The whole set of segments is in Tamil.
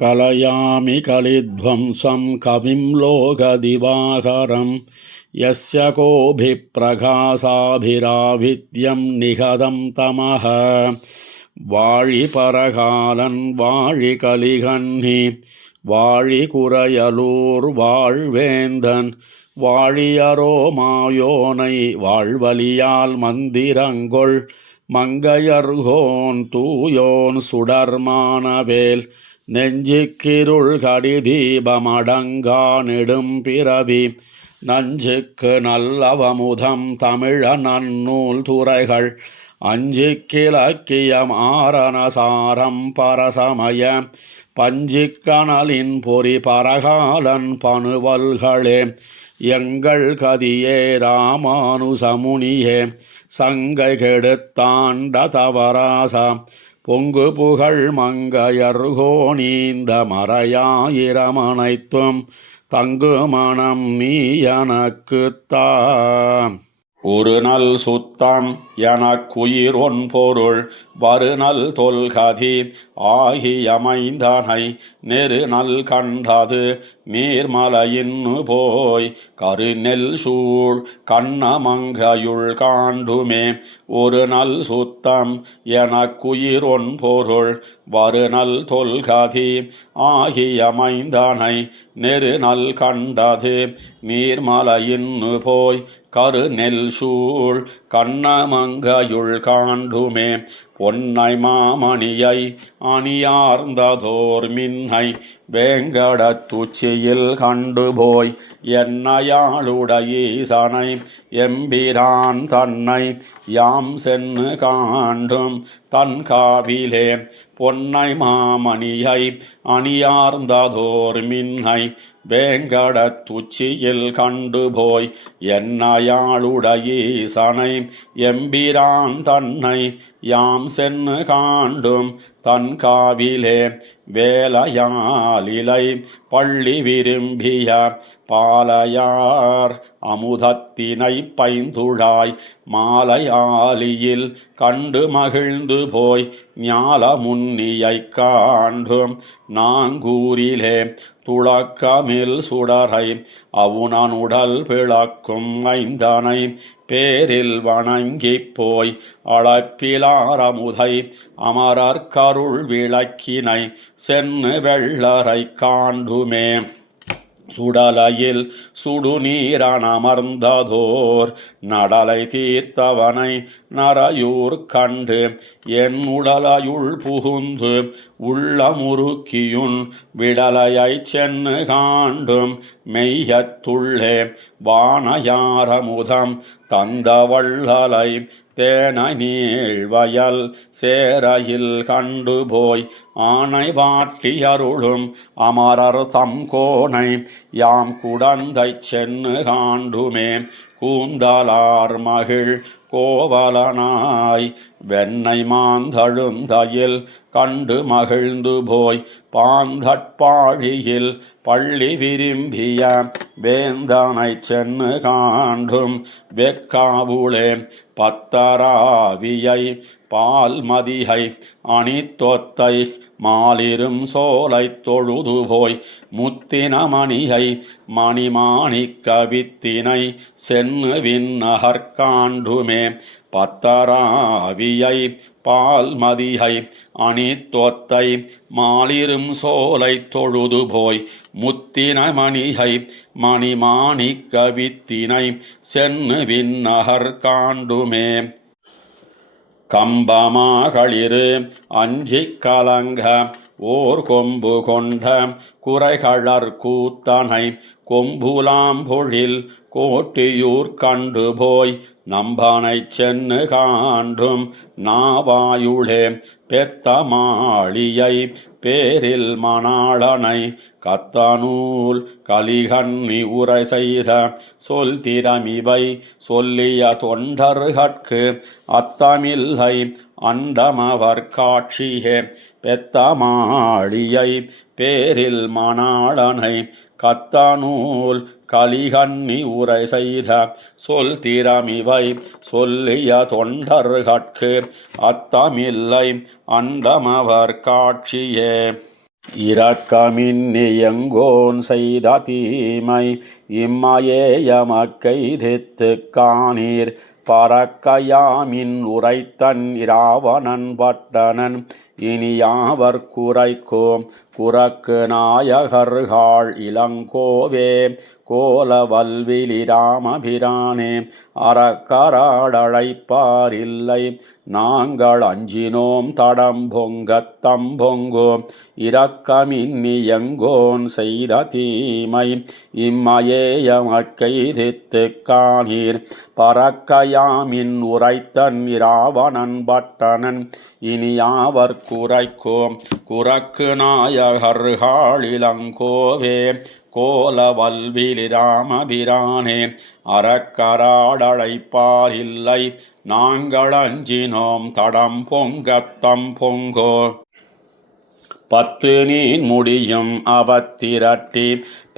कलयामि कलिध्वंसं कविं लोकदिवाकरं यस्य कोऽभिप्रकाशाभिराविद्यं निहतं तमः வாழி பரகாலன் வாழி கலிகன்னி வாழி குறையலூர் வாழ்வேந்தன் வாழியரோ மாயோனை வாழ்வலியால் மந்திரங்கொள் மங்கையர்கோன் தூயோன் சுடர்மானவேல் நெஞ்சுக்கிருள் கடிதீபமடங்கா நெடும் பிறவி நஞ்சுக்கு நல்லவமுதம் தமிழ நன்னூல் துறைகள் அஞ்சிக்கிலக்கியம் ஆரணசாரம் பரசமய பஞ்சிக்கணலின் பொறி பரகாலன் பணுவல்களே எங்கள் கதியே ராமானுசமுனியே சங்கை கெடுத்தாண்ட தவராசா பொங்கு புகழ் மங்கையர்கோணீந்த மறையாயிரமனைத்தும் தங்கு மனம் நீ எனக்குத்தான் ஒரு நல் சுத்தம் எனக்குயிர் ஒன் பொருள் வருநல் தொல்கதி ஆகியமைந்தனை நெரு நல் கண்டது நீர்மலையின்னு போய் கருநெல் சூழ் கண்ணமங்கையுள் காண்டுமே ஒரு நல் சுத்தம் எனக்குயிர் ஒன் பொருள் வருநல் தொல்கதி ஆகியமைந்தனை நெரு நல் கண்டது நீர்மலையின்னு போய் கருநெல் சூழ் கண்ணமங்கையுள் காண்டுமே பொன்னை மாமணியை அணியார்ந்ததோர் மின்னை வேங்கடத்துச்சியில் கண்டுபோய் என்னையாளுடையீசனை எம்பிரான் தன்னை யாம் சென்னு காண்டும் தன் காவிலே பொன்னை மாமணியை அணியார்ந்ததோர் மின்னை வேங்கடத்துச்சியில் கண்டுபோய் என்னையாளுடையீசனை எம்பிரான் தன்னை யாம் சென்னு காண்டும் தன் காவிலே வேலையாலிலை பள்ளி விரும்பிய பாலையார் அமுதத்தினை பைந்துழாய் மாலையாலியில் கண்டு மகிழ்ந்து போய் ஞால முன்னியை காண்டும் நாங்கூரிலே துளக்கமில் சுடரை அவுணனுடல் பிளக்கும் ஐந்தனை பேரில் வணங்கிப் போய் அளப்பிலாரமுதை அமரர் கருள் விளக்கினை சென்னு வெள்ளரை காண்டுமே சுடலையில் சுடுநீரமர்ந்ததோர் நடலை தீர்த்தவனை நரையூர் கண்டு என் உடலையுள் புகுந்து உள்ளமுருக்கியுன் விடலையை சென்னு காண்டும் மெய்யத்துள்ளே வானயாரமுதம் தந்த வள்ளலை தேன நீழ்வயல் சேரையில் கண்டுபோய் ஆனை வாட்டி அருளும் அமரர் தம் கோனை யாம் குடந்தை சென்னு காண்டுமே கூந்தலார் மகிழ் கோவலனாய் வெண்ணை மாந்தழுந்தயில் கண்டு மகிழ்ந்து போய் பாந்தட்பாழியில் பள்ளி விரும்பிய வேந்தனை சென்னு காண்டும் வெக்காவுளே பத்தராவியை பால்மதியை அணித்தொத்தை மாலிரும் சோலை தொழுது போய் முத்தினமணியை மணிமாணிக்க வித்தினை சென்னு விண்ணகர்காண்டுமே பத்தராவியை பால்மதியை அணித்தொத்தை மாலிரும் சோலை தொழுது போய் முத்தினமணியை மணிமாணிக்க வித்தினை சென்னு விண்ணகர்காண்டுமே கம்பமாகளிரு அஞ்சிக் கலங்க ஓர் கொம்பு கொண்ட குறைகளர் கூத்தனை கொம்புலாம்பொழில் கோட்டியூர் கண்டு போய் நம்பனை சென்னு காண்டும் நாவாயுளே பெத்த மாளியை பேரில் மணாளனை கத்தனூல் கலிகன்னி உரை செய்த சொல் திறமிவை சொல்லிய தொண்டர்கட்கு அத்தமில்லை அண்டமவர் காட்சியே பெத்த மாளியை பேரில் மணாளனை கத்தனூல் கலிகன்னி உரை செய்த சொல் திறமிவை சொல்லிய தொண்டர்கட்கு அத்தமில்லை அண்டமவர் காட்சியே. இரக்கமின்னி எங்கோன் செய்த தீமை இம்மையே எமக்கைதித்துக் காணீர் பறக்கையாமின் உரைத்தன் இராவணன் பட்டனன் இனியாவர் குறைக்கோம் குறக்கு நாயகர்கள் இளங்கோவே கோலவல்விலி ராமபிரானே அறக்கராடழைப்பாரில்லை நாங்கள் அஞ்சினோம் தடம் பொங்கத் தம்பொங்கோம் இரக்கமின்னி எங்கோன் செய்த தீமை இம்மையே எமக்கைதித்துக் காணீர் பறக்கையாமின் உரைத்தன் இராவணன் பட்டனன் இனியாவர் குறைக்கோம் குறக்கு நாயகர்கள் இளங்கோவே கோலவல்விலி ராமபிரானே அறக்கராடழைப்பாரில்லை நாங்கள் அஞ்சினோம் தடம் பொங்கத் தம்பொங்கோ பத்து நீன் முடியும் அவத்திரட்டி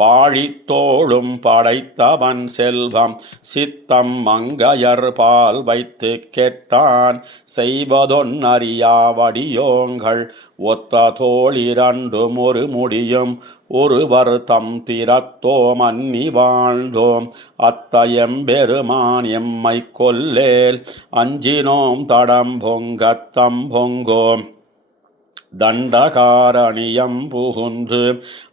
பாழித்தோளும் படைத்தவன் செல்வம் சித்தம் மங்கையர் பால் வைத்து கெட்டான் செய்வதொன்னறியா வடியோங்கள் ஒத்த தோளிரண்டும் ஒரு முடியும் ஒருவர் தம் திறத்தோ மன்னி வாழ்ந்தோம் அத்தயம்பெருமான் எம்மை கொல்லேல் அஞ்சினோம் தடம் பொங்கத் தம்பொங்கோம் தண்டகாரணியம் புகுந்து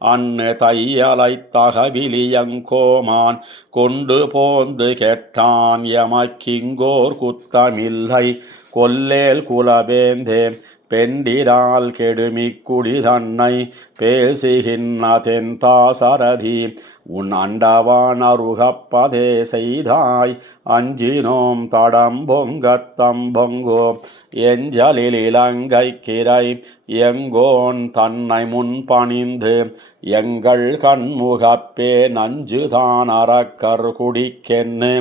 அன்னு தையலைத் தகவிலியங்கோமான் கொண்டு போந்து கெட்டான் எமக்கிங்கோர் குத்தமில்லை கொல்லேல் குலவேந்தே பெண்டிரால் கெடுமிக் குடிதன்னை பேசுகின்ற தென்தாசரதி உன் அண்டவான் அருகப்பதே செய்தாய் அஞ்சினோம் தடம் பொங்கத் தம்பொங்கோ எஞ்சலில் இலங்கை கிரை எங்கோன் தன்னை முன் பணிந்து எங்கள் கண்முகப்பே நஞ்சுதான் அறக்கர் குடிக்கென்னு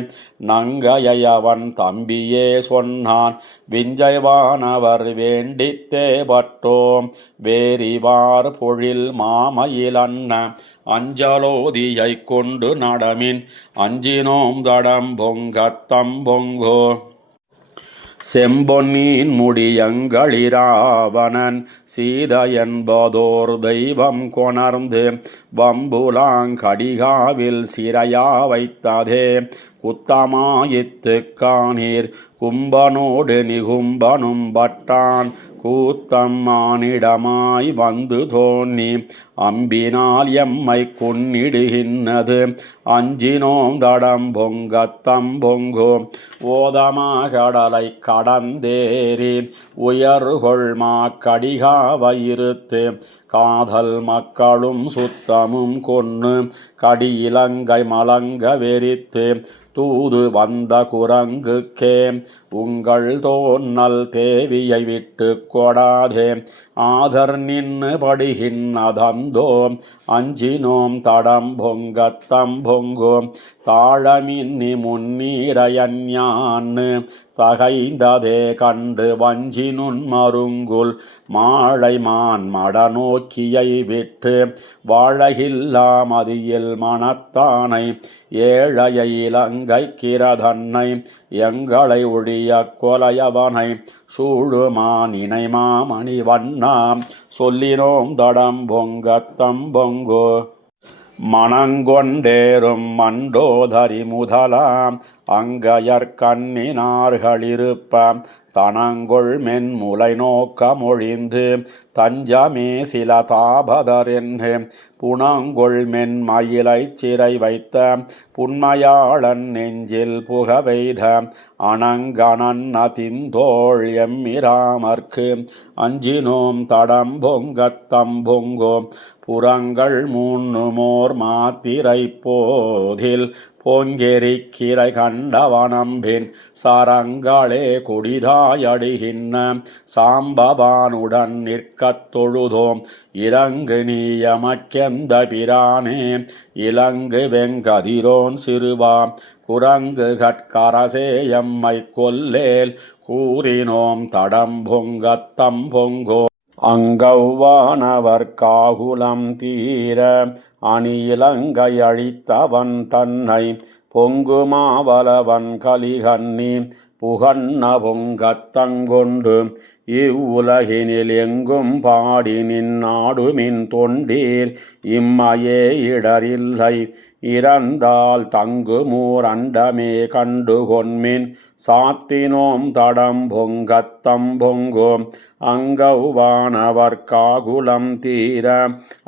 நங்கையவன் தம்பியே சொன்னான் விஞ்சைவானவர் வேண்டித்தே பட்டோம் வேறிவார் பொழில் மாமயிலன்ன அஞ்சலோதியை கொண்டு நடமின் அஞ்சினோம் தடம் பொங்கத் தம்பொங்கோ செம்பொன்னின் முடியங்களிராவணன் சீத என்பதோர் தெய்வம் கொணர்ந்து வம்புலாங்கடிகாவில் சிறையா வைத்ததே குத்தமாயித்து காணீர் கும்பனோடு நிகும்பனும் பட்டான் கூத்தம் மானிடமாய் வந்து தோன்னி அம்பினால் எம்மை கொன்னிடுகின்றது அஞ்சினோம் தடம் பொங்கத் தம்பொங்கோ ஓதமா கடலை கடந்தேறி உயர்கொள்மா கடிகாவயிருத்து காதல் மக்களும் சுத்தமும் கொன்னு கடியிலங்கை மலங்க வெறித்து தூது வந்த குரங்குக்கே உங்கள் தோன்னல் தேவியை விட்டு கொடாதே ஆதர் நின்று படுகின்றதந்தோ அஞ்சினோம் தடம் பொங்கத் தம்பொங்கோ தாழமின்னி முன்னீரையஞ்ஞான்னு தகைந்ததே கண்டு வஞ்சினுன் மருங்குல் மாழைமான் மடநோக்கியை விட்டு வாழகில்லா மதியில் மனத்தானை ஏழையை இலங்கை கிரதன்னை எங்களை ஒழிய கொலையவனை சூழுமான் இணைமாமணி வண்ணாம் சொல்லினோம் தடம் பொங்கத் தம்பொங்கோ மணங்கொண்டேறும் மண்டோதரி முதலாம் அங்கையர் கண்ணினார்களிருப்ப தனங்கொள் மென்முலை நோக்க மொழிந்து தஞ்சமே சில தாபதர் என்று புனங்கொள் மென்மயிலை சிறை வைத்த புன்மையாளன் நெஞ்சில் புகவெய்த அணங்கணன் அதிந்தோள் எம்மிராமர்க்கு அஞ்சினோம் தடம் பொங்கத் தம்பொங்கோ புறங்கள் மூன்னுமோர் மாத்திரை போதில் பொங்கெரிக்கிரை கண்டவனம்பின் சரங்களே கொடிதாயடுகின்ற சாம்பவானுடன் நிற்கத் தொழுதோம் இறங்கு நீயமக்கெந்த பிரானே இலங்கு வெங்கதிரோன் சிறுவா குரங்கு கட்கரசே எம்மை கொல்லேல் கூறினோம் தடம் பொங்கத் தம்பொங்கோ அங்கவ்வானவர் காகுலம் தீர அணியிலங்கை அழித்தவன் தன்னை பொங்குமாவலவன் கலிகன்னி புகண்ண பொங்கத் தங்கொண்டு இவ்வுலகினில் எங்கும் பாடி நின்னாடுமின் தொண்டீர் இம்மையே இடரில்லை இறந்தால் தங்குமூர் அண்டமே கண்டுகொன்மின் சாத்தினோம் தடம் பொங்கத்தம் பொங்கோம் அங்கௌவானவர் காகுலம் தீர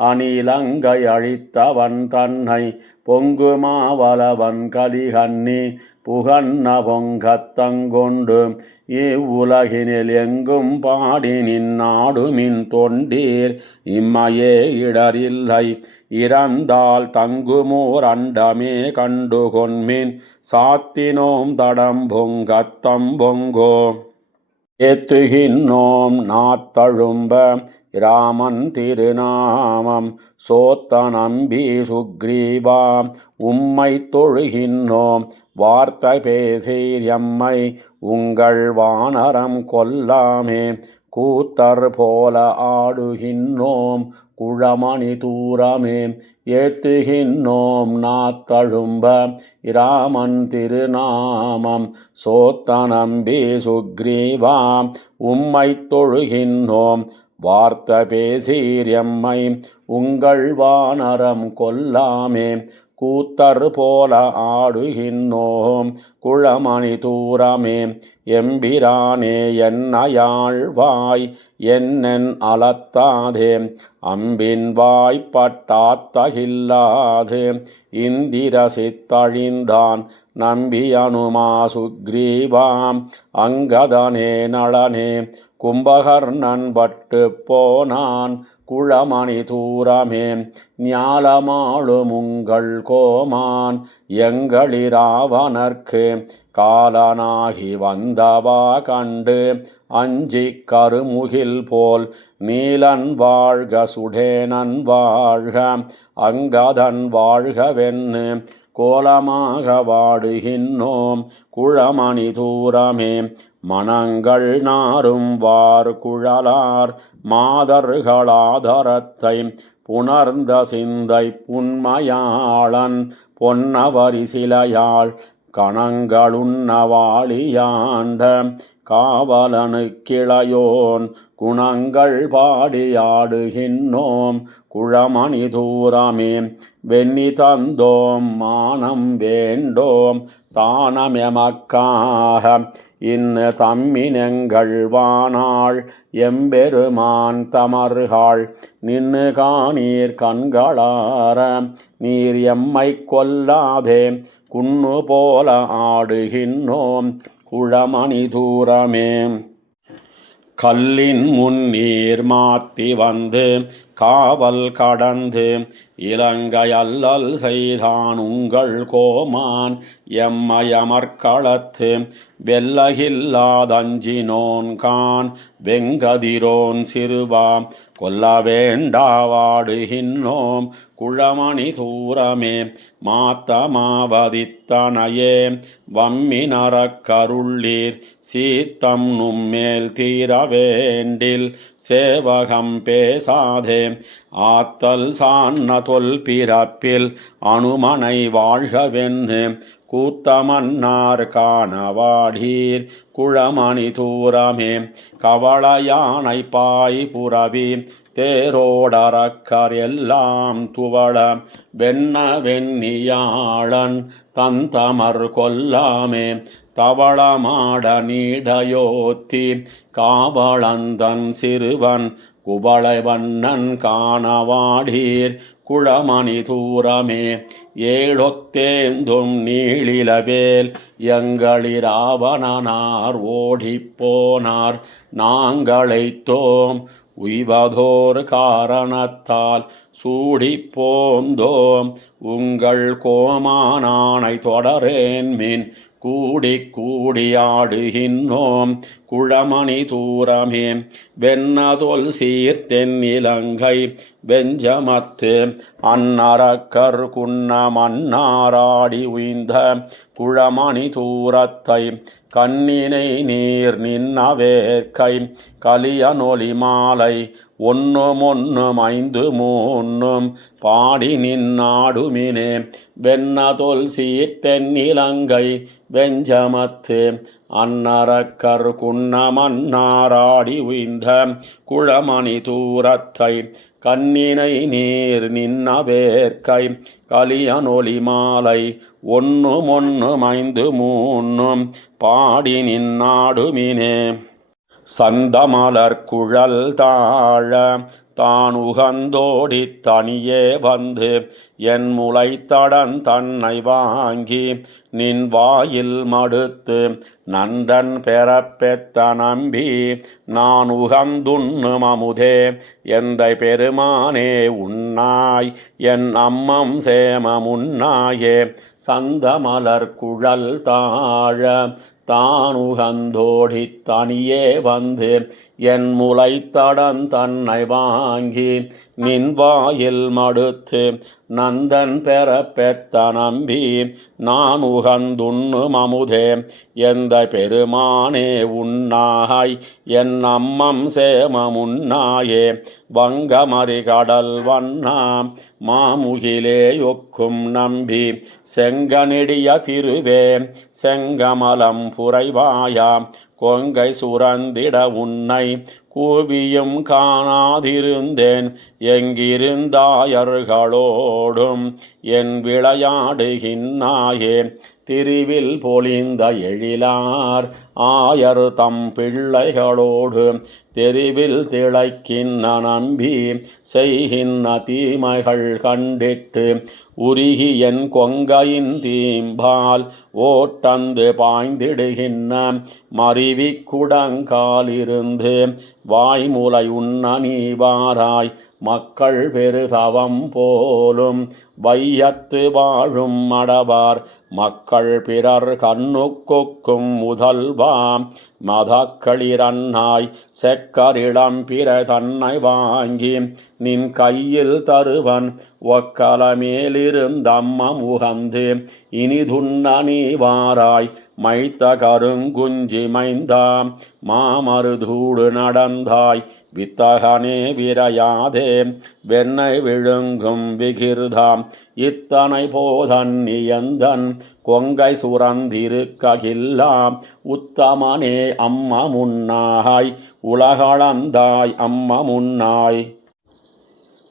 அணிலங்கை அழித்தவன் தன்னை பொங்குமாவலவன் கலிகன்னி புகன்ன பொங்கத்தங்கொண்டு இவ்வுலகினில் எங்கும் பாடி நின்னாடுமின் தொண்டீர் இம்மையே இடரில்லை இறந்தால் தங்குமோர் அண்டமே கண்டுகொன்மின் சாத்தினோம் தடம் பொங்கத்தம் பொங்கோ ஏத்துகின்னோம் நாத்தழும்ப இராமன் திருநாமம் சோத்த நம்பி சுக்ரீவா உம்மை தொழுகின்னோம் வார்த்தை பேசீர் எம்மை உங்கள் வானரம் கொல்லாமே கூத்தர் போல ஆடுகின்னோம் குழமணி தூரமே ஏத்துகின்னோம் நாத்தழும்ப இராமன் திருநாமம் சோத்த நம்பி சுக்ரீவா உம்மை தொழுகின்னோம் வார்த்த பேசீர் எம்மை உங்கள் வானரம் கொல்லாமே கூத்தர் போல ஆடுகின்னோம் குழமணி தூரமே எம்பிரானே என்னையாழ்வாய் என்னென் அலத்தாதே அம்பின் வாய்ப்பட்டாத்தகில்லாது இந்திர சித்தழிந்தான் நம்பி அனுமா சுக்ரீவாம் அங்கதனே நளனே கும்பகர்ணன் பட்டு போனான் குழமணி தூரமே ஞாலமாளுமுங்கள் கோமான் எங்களிராவனர்க்கு காலனாகி வந்தவா கண்டு அஞ்சி கருமுகில் போல் நீலன் வாழ்க சுடேனன் வாழ்க அங்கதன் வாழ்கவென்னு கோலமாக வாடுகின்னோம் குழமணி தூரமே மனங்கள் நாரும் வார் குழலார் மாதர்களாதரத்தை புணர்ந்த சிந்தை புன்மையாளன் பொன்னவரிசிலையாள் கணங்களுண்ணவாளியாண்ட காவலனு கிளையோன் குணங்கள் பாடியாடுகின்னோம் குழமணி தூரமே வெண்ணி தந்தோம் மானம் வேண்டோம் தானமெமக்காக இன்னு தம்மினெங்கள் வானாள் எம்பெருமான் தமர்கள் நின்னு காணீர் கண்களார நீர் எம்மை கொல்லாதே குன்னு போல ஆடுகின்னோம் குழமணி தூரமே கல்லின் முன்னீர் மாத்தி வந்து காவல் கடந்து இலங்கை அல்லல் செய்தான் உங்கள் கோமான் எம்மையமர்களத்து வெல்லகில்லாதஞ்சினோன் கான் வெங்கதிரோன் சிறுவா கொல்ல வேண்டாவாடுகின்னோம் குழமணி தூரமே மாத்தமாவதித்தனையே வம்மினரக் கருள்ளீர் சீத்தம் நும்மேல் தீர வேண்டில் சேவகம் பேசாதே ஆத்தல் சான்ன தொல் பிறப்பில் அனுமனை வாழ்கவென்னு கூத்தமன்னார் காணவாடீர் குழமணி தூரமே கவளையானை பாய் புரவி தேரோடரக்கர் எல்லாம் துவள வெண்ண வெண்ணியாளன் தந்தமர் கொல்லாமே தவளமாட நீடையோத்தி காவளந்தன் சிறுவன் குவளை வண்ணன் காணவாடீர் குழமணி தூரமே ஏழொத்தேந்தும் நீளிலவேல் எங்களிராவணனார் ஓடிப்போனார் நாங்களைத்தோம் உய்வதோர் காரணத்தால் சூடி போந்தோம் உங்கள் கோமானானை தொடரேன் மின் கூடி கூடியாடுகின்னோம் குழமணி தூரமே வெண்ணதொல் சீர்த்தென் இலங்கை வெஞ்சமத்து அன்னரக்கர் குன்ன மன்னாராடி உய்ந்த குழமணி தூரத்தை கண்ணினை நீர் நின்ன வேர்க்கை கலியனொலி மாலை ஒன்னும் ஐந்து மூன்னும் பாடி நின்னாடுமினே வெண்ணதொல் சீர்த்தென் இலங்கை வெஞ்சமத்து அன்னரக்கர் குன்னமன்னாராடி உய்ந்த குழமணி தூரத்தை கண்ணினை நீர் நின்ன வேர்க்கை கலியனொலி மாலை ஒன்னும் ஐந்து மூன்னும் பாடி நின்னாடுமினே சந்தமலர் குழல் தாழ தான் உகந்தோடி தனியே வந்து என் முளைத்தடன் தன்னை வாங்கி நின் வாயில் மடுத்து நன்றன் பெறப்பெத்த நம்பி நான் உகந்துண்ணும் அமுதே எந்தை பெருமானே உண்ணாய் என் அம்மம் சேமம் உண்ணாயே சந்தமலர் குழல் தாழ தான் உகந்தோடி தனியே வந்து என் முளைத்தடன் தன்னை வாங்கி நின் வாயில் மடுத்து நந்தன் பெற பெத்த நம்பி நான் உகந்துண்ணும் அமுதே எந்த பெருமானே உண்ணாய் என் அம்மம் சேமம் உண்ணாயே வங்கமறி கடல் வண்ணா மாமுகிலே ஒக்கும் நம்பி செங்கனெடிய திருவே செங்கமலம் புரைவாயா கொங்கை சுரந்திட உன்னை கூவியும் காணாதிருந்தேன் எங்கிருந்தாயர்களோடும் என் விளையாடுகின்னாயே திருவில் பொலிந்த எழிலார் ஆயர் தம் பிள்ளைகளோடு தெருவில் திளைக்கின்ன நம்பி செய்கின்ற தீமைகள் கண்டிட்டு உருகி என் கொங்கையின் தீம்பால் ஓட்டந்து பாய்ந்திடுகின்ற மருவி குடங்காலிருந்து வாய்மூலை உண்ண நீ வாராய் மக்கள் பெருதவம் போலும் வையத்து வாழும் மடவார் மக்கள் பிறர் கண்ணுக்கொக்கும் முதல்வாம் மதக்களிரன்னாய் செக்கரிடம் பிற தன்னை வாங்கி நின் கையில் தருவன் ஒக்கலமேலிருந்தம்மம் உகந்து இனிதுண்ண நீ வாராய் மைத்த கருங்குஞ்சி மைந்தாம் மாமருதூடு நடந்தாய் வித்தகனே விரையாதே வெண்ணை விழுங்கும் விகிர்தாம் இத்தனை போதன்னியந்தன் கொங்கை சுரந்திருக்ககில்லாம் உத்தமனே அம்ம முன்னாய் உலகளந்தாய் அம்ம முன்னாய்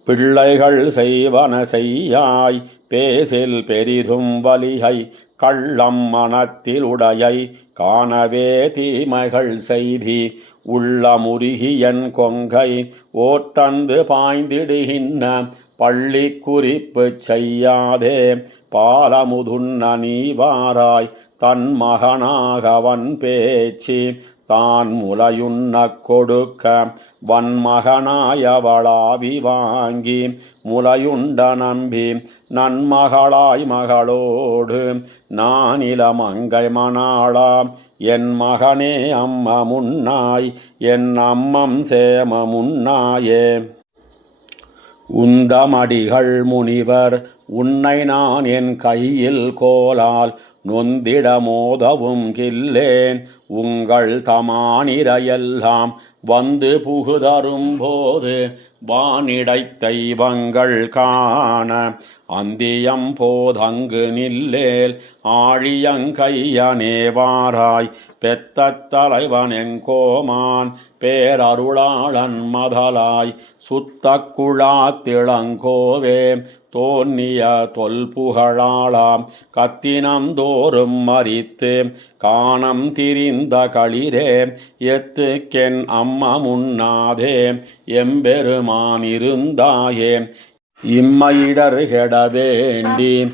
பிள்ளைகள் செய்வன செய்யாய் பேசில் பெரிதும் வலிகை கள்ளம் மனத்தில் உடையை காணவே தீமைகள் செய்தி உள்ளமுருகி என் கொங்கை ஓட்டந்து பாய்ந்திடுகின்ற பள்ளி குறிப்பு செய்யாதே பாலமுதுண்ண நீ வாராய் தன் மகனாகவன் பேச்சு தான் முலையுண்ண கொடுக்க வன்மகனாயவளாவி வாங்கி முலையுண்ட நம்பி நன்மகளாய் மகளோடு நானிலமங்கை மணாளாம் என் மகனே அம்ம முன்னாய் என் அம்மம் சேம முன்னாயே உந்தமடிகள் முனிவர் உன்னை நான் என் கையில் கோலால் நொந்திட மோதவும் கில்லேன் உங்கள் தமானிரையெல்லாம் வந்து புகுதரும் போது வானிடை தெய்வங்கள் காண அந்தியம் போதங்கு நில்லேல் ஆழியங்கையனே வாராய் பெத்த தலைவன் எங்கோமான் பேரருளாளன் மதலாய் சுத்த குழாத்திளங்கோவே தோன்னிய தொல்புகழாளாம் கத்தினம் தோறும் மறித்து காணம் திரிந்த களிரே எத்துக்கென் அம்ம முன்னாதே எம்பெருமான் இருந்தாயே இம்மையிடர் கெட வேண்டி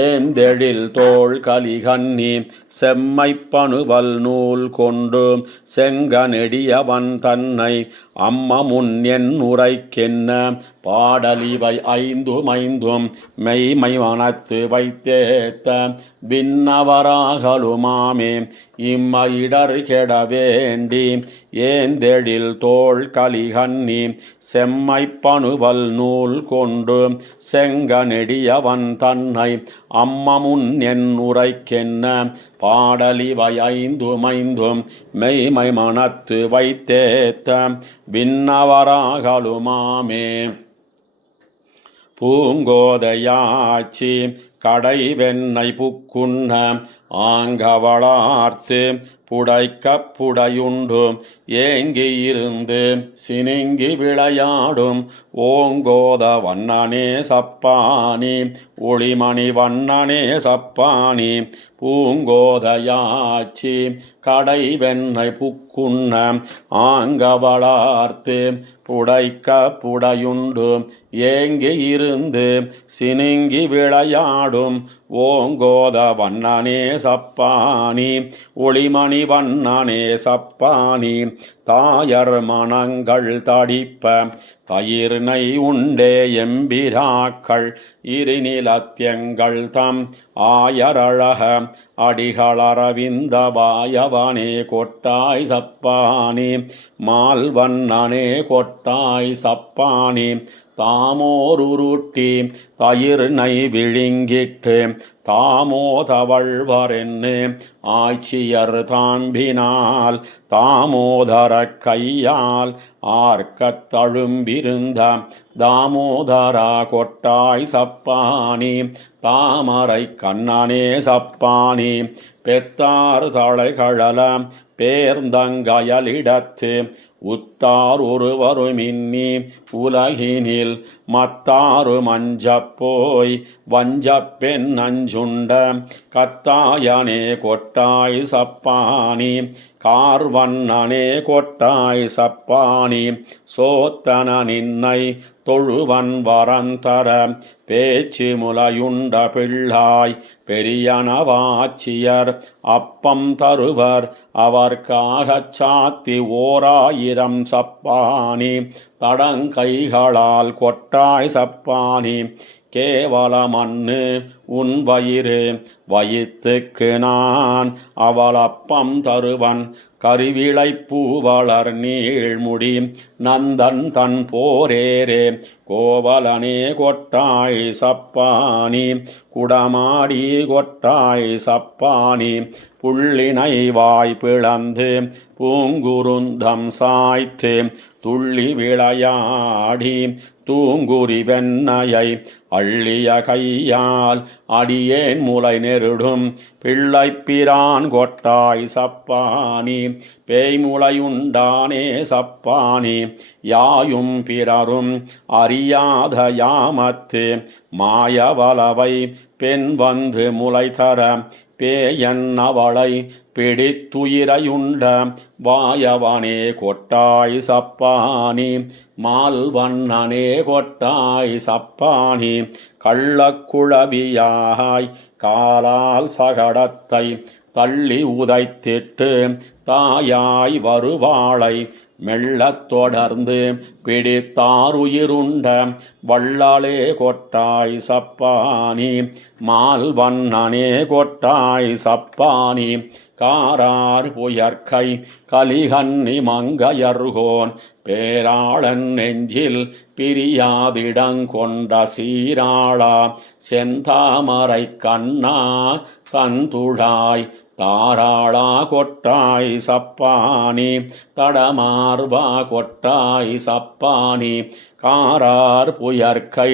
ஏந்தெழில் தோள் கலிகன்னி செம்மைப்பணுவல் நூல் கொண்டு செங்கனெடியவன் தன்னை அம்ம முன் என் உரைக்கென்ன பாடலிவை ஐந்தும் மெய்மை மனத்து வைத்தேத்த விண்ணவராகலுமாமே இம்மையிடர் கெட வேண்டி ஏந்தெழில் தோள் கலிகன்னி செம்மைப்பணுவல் நூல் கொண்டு செங்கனெடியவன் தன்னை அம்மமுன் என் உரைக்கென்ன பாடலிவை ஐந்தும் மெய்மை மனத்து வைத்தேத்த விண்ணவராகலுமாமே பூங்கோதையாச்சி கடை வெண்ணை புக்குண்ண ஆங்கவளார்த்து புடைக்கப் புடையுண்டு ஏங்கியிருந்து சினுங்கி விளையாடும் ஓங்கோத வண்ணனே சப்பானி ஒளிமணி வண்ணனே சப்பானி பூங்கோதையாச்சி கடை வெண்ணை புக்குண்ண ஆங்கவளார்த்து புடைக்க புடையுண்டு ஏங்கி இருந்து சினுங்கி விளையாடும் ஓங்கோத வண்ணனே சப்பானி ஒளிமணி வண்ணனே சப்பானி தாயர் மனங்கள் தடிப்ப தயிர்னை உண்டே எம்பிராக்கள் இருநிலத்தியங்கள் தம் ஆயரழக அடிகளரவிந்த வாயவனே கொட்டாய் சப்பானி மால்வண்ணனே கொட்டாய் சப்பானி தாமோருருட்டி தயிர்னை விழுங்கிட்டு தாமோதவழ்வரென்னு ஆட்சியர் தாம்பினால் தாமோதர கையால் ஆர்க்கத் தழும்பிருந்த தாமோதரா கொட்டாய் சப்பானி தாமரை கண்ணனே சப்பானி பெத்தார் தலைகழல பேர்ந்தங்கயலிடத்து உத்தார் ஒருவருமின்னி உலகினில் மத்தாரு மஞ்சப்போய் வஞ்சப்பெண் நஞ்சுண்ட கத்தாயனே கொட்டாய் சப்பானி கார்வண்ணனே கொட்டாய் சப்பானி சோத்தன நின்னை தொழுவன் வரந்தர பேச்சு முலையுண்ட பிள்ளாய் பெரியனவாச்சியர் அப்பம் தருவர் அவர்க்காகச் சாத்தி ஓராயிரம் சப்பானி தடங்கைகளால் கொட்டாய் சப்பானி கேவல மண்ணு உன் வயிறு வயிற்றுக்கு நான் அவள் அப்பம் தருவன் கருவிளை பூவளர் நீழ்முடி நந்தன் தன் போரேரே கோவலனே கொட்டாய் சப்பானி குடமாடி கொட்டாய் சப்பானி புள்ளினை வாய் பிளந்து பூங்குருந்தம் சாய்த்து துள்ளி விளையாடி தூங்குரி வெண்ணையை அள்ளிய கையால் அடியேன் முலை நெருடும் பிள்ளைப்பிரான் கொட்டாய் சப்பானி பேய்முலையுண்டானே சப்பானி யாயும் பிறரும் அறியாத யாமத்து மாயவளவை பெண் வந்து முலை தர பேயன் அவளை பிடித்துயிரையுண்ட வாயவனே கொட்டாய் சப்பானி மால்வண்ணனே கொட்டாய் சப்பானி கள்ளக்குழவியாய் காலால் சகடத்தை தள்ளி உதைத்திட்டு தாயாய் வருவாளை மெல்லத் தொடர்ந்து பிடித்தாருயிருண்ட வள்ளலே கொட்டாய் சப்பானி மால்வண்ணனே கொட்டாய் சப்பானி காரார் புயற்கை கலிகன்னி மங்கையர்கோன் பேராளன் நெஞ்சில் பிரியாதிடங்கொண்ட சீராளா செந்தாமரை கண்ணா தந்துழாய் தாராளா கொட்டாய் சப்பானி தடமார்பா கொட்டாய் சப்பானி காரார் புயற்கை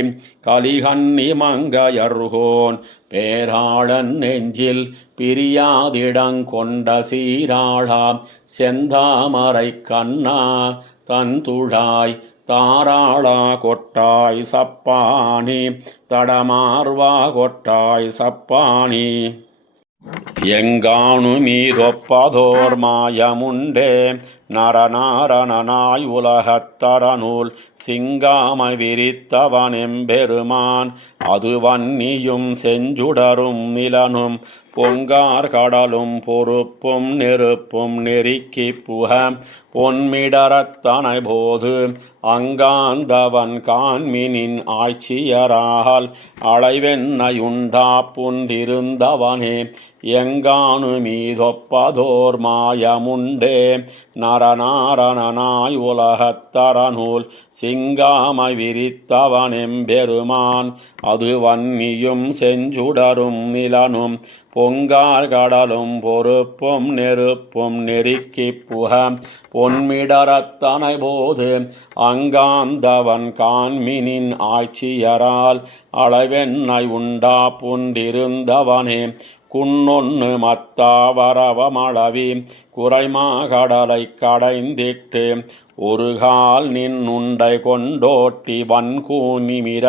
கலிகன்னி மங்கையர்கோன் பேராளன் நெஞ்சில் பிரியாதிடங்கொண்ட சீராளா செந்தாமரை கண்ணா தந்துழாய் தாராளா கொட்டாய் சப்பானி தடமார்வா கொட்டாய் சப்பானி எங்கானு மீதொப்பதோர் மாயமுண்டே நரநாரணனாய் உலகத்தரநூல் சிங்காமை விரித்தவனெம்பெருமான் அது வன்னியும் செஞ்சுடரும் நிலனும் பொங்கார் கடலும் பொறுப்பும் நெருப்பும் நெருக்கி புக பொன்மிடரத்தனை போது அங்காந்தவன் காண்மினின் ஆய்ச்சியரால் அளைவென்னையுண்டா புந்திருந்தவனே எங்கானு மீதொப்பதோர் மாயமுண்டே நரநாரணனாய் உலகத்தரநூல் சிங்காமை விரித்தவனெம்பெருமான் அது வன்னியும் செஞ்சுடரும் நிலனும் பொங்கார் கடலும் பொறுப்பும் நெருப்பும் நெருக்கி புக பொன்மிடரத்தனை போது அங்காந்தவன் காண்மினின் ஆட்சியரால் அளவெண்ணை உண்டா புண்டிருந்தவனே குன்னொன்னு மத்தாவரவமளவி குறைமா கடலை கடைந்திட்டு ஒரு கால் நின்னுண்டை கொண்டோட்டி வன்கூனிமிர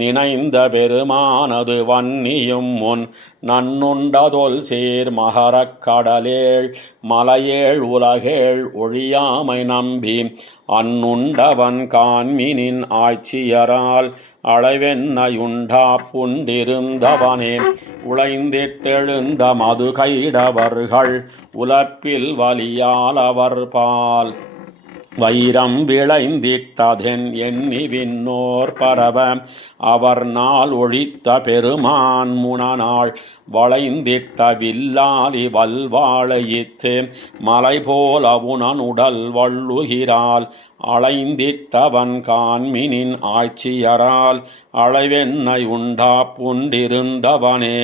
நினைந்த பெருமானது வன்னியும் முன் நன்னுண்டதொல் சேர் மகரக் கடலேள் மலையேழ் உலகேழ் ஒழியாமை நம்பி அன்னுண்டவன் காண்மினின் ஆட்சியரால் அளவென்னையுண்டா புண்டிருந்தவனே உழைந்திட்டெழுந்த மது கைடவர்கள் உலப்பில் வலியால் அவர் பால் வைரம் விளைந்திட்டதென் எண்ணி விண்ணோர் பரவ அவர் நாள் ஒழித்த பெருமான் முனநாள் வளைந்திட்ட வில்லாலி வல்வாழையித்து மலை போல உணன் உடல் வள்ளுகிறாள் அளைந்திட்டவன் காண்மினின் ஆட்சியரால் அளவெண்ணை உண்டா புண்டிருந்தவனே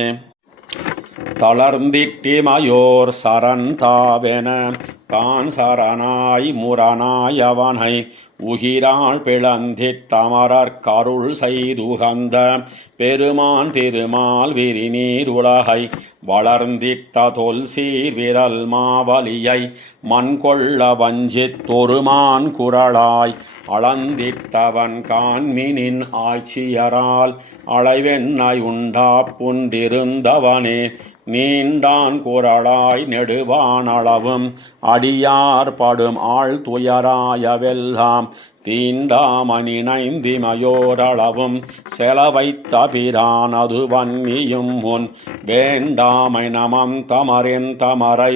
தளர்ந்திட்டிமையோர் சரண் தாவென தான் சரணாய் முரணாயவனை உகிராள் பிளந்திட்டமரர் கருள் செய்துகந்த பெருமான் திருமால் விரிநீர் உலகை வளர்ந்திட்ட தொல் சீர் விரல் மாவலியை மண் கொள்ள வஞ்சித்தொருமான் குரலாய் அளந்திட்டவன் காண்மினின் ஆட்சியரால் அளவெண்ணை உண்டா புண்டிருந்தவனே நீண்டான் குரலாய் நெடுவானளவும் அடியார் படும் ஆள் துயராயவெல்லாம் தீண்டாமணினைந்திமையோரளவும் செலவைத்த பிரானது வன்னியும் முன் வேண்டாமை நமம் தமரென் தமரை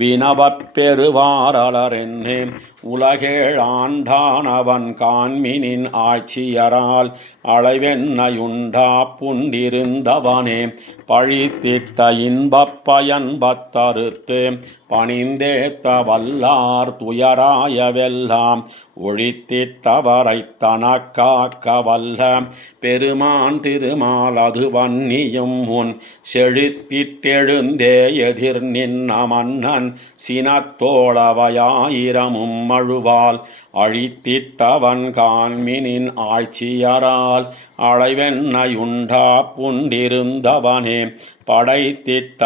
வினவப் பெறுவாரலரென்னே உலகேழாண்டானவன் காண்மினின் ஆட்சியரால் அளவென்னையுண்டா புண்டிருந்தவனே பழித்திட்ட இன்பப் பயன்பத்தறுத்து பணிந்தேத்த வல்லார் துயராயவெல்லாம் ஒழித்திட்டவரை தனக்காக்க வல்ல பெருமான் திருமால் அது வன்னியும் முன் செழித்திட்டெழுந்தே எதிர் நின்ன மன்னன் சினத்தோளவையாயிரமும் மழுவால் அழித்திட்டவன் காண்மினின் ஆட்சியரால் அளவென்னையுண்டா புண்டிருந்தவனே படைத்திட்ட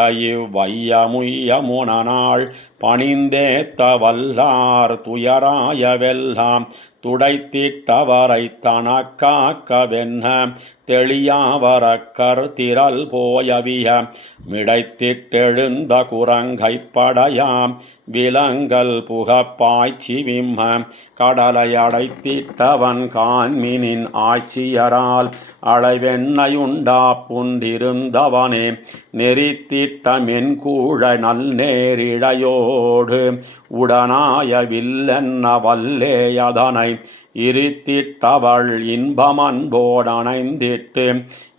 இவ்வையமுய்யமுனநாள் பணிந்தேத்த வல்லார் துயராயவெல்லாம் துடைத்திட்டவரை தனக்காக்கவென்ன தெளியாவரக்கர் திரள் போயவிய மிடைத்திட்டெழுந்த குரங்கை படையாம் விலங்கல் புகப்பாய்ச்சி விம்ம கடலை அடைத்திட்டவன் காண்மினின் ஆட்சியரால் அளவென்னையுண்டா புண்டிருந்தவனே நெறித்திட்ட மென்கூழ நல் நேரிழையோடு உடனாய வில்லென்ன வல்லேயதனை இருத்திட்டவள் இன்பமன்போடணைந்திட்டு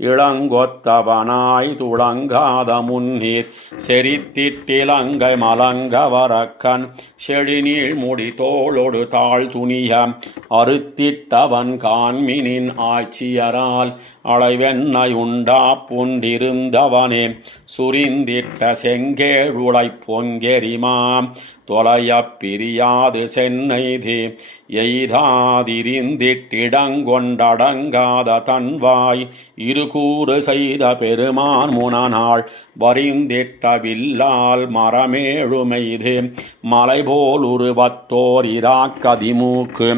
இளங்கொத்தவனாய் துளங்காத முன்னீர் செறித்திட்டிலங்கை மலங்க வரக்கன் செழிநீள் முடி தோளொடு தாழ் துணிய அறுத்திட்டவன் காண்மினின் ஆட்சியரால் அளவென்னையுண்டா புண்டிருந்தவனே சுரிந்திட்ட செங்கேழுளை பொங்கெரிமாம் தொலையப் பிரியாது சென்னைதி எய்தாதிரிந்திட்டிடங்கொண்டடங்காத தன்வாய் இருகூறு செய்த பெருமான் முனநாள் வரிந்திட்ட வில்லால் மரமேழுமெய்து மலைபோல் உருவத்தோர் இராக்கதிமூக்கு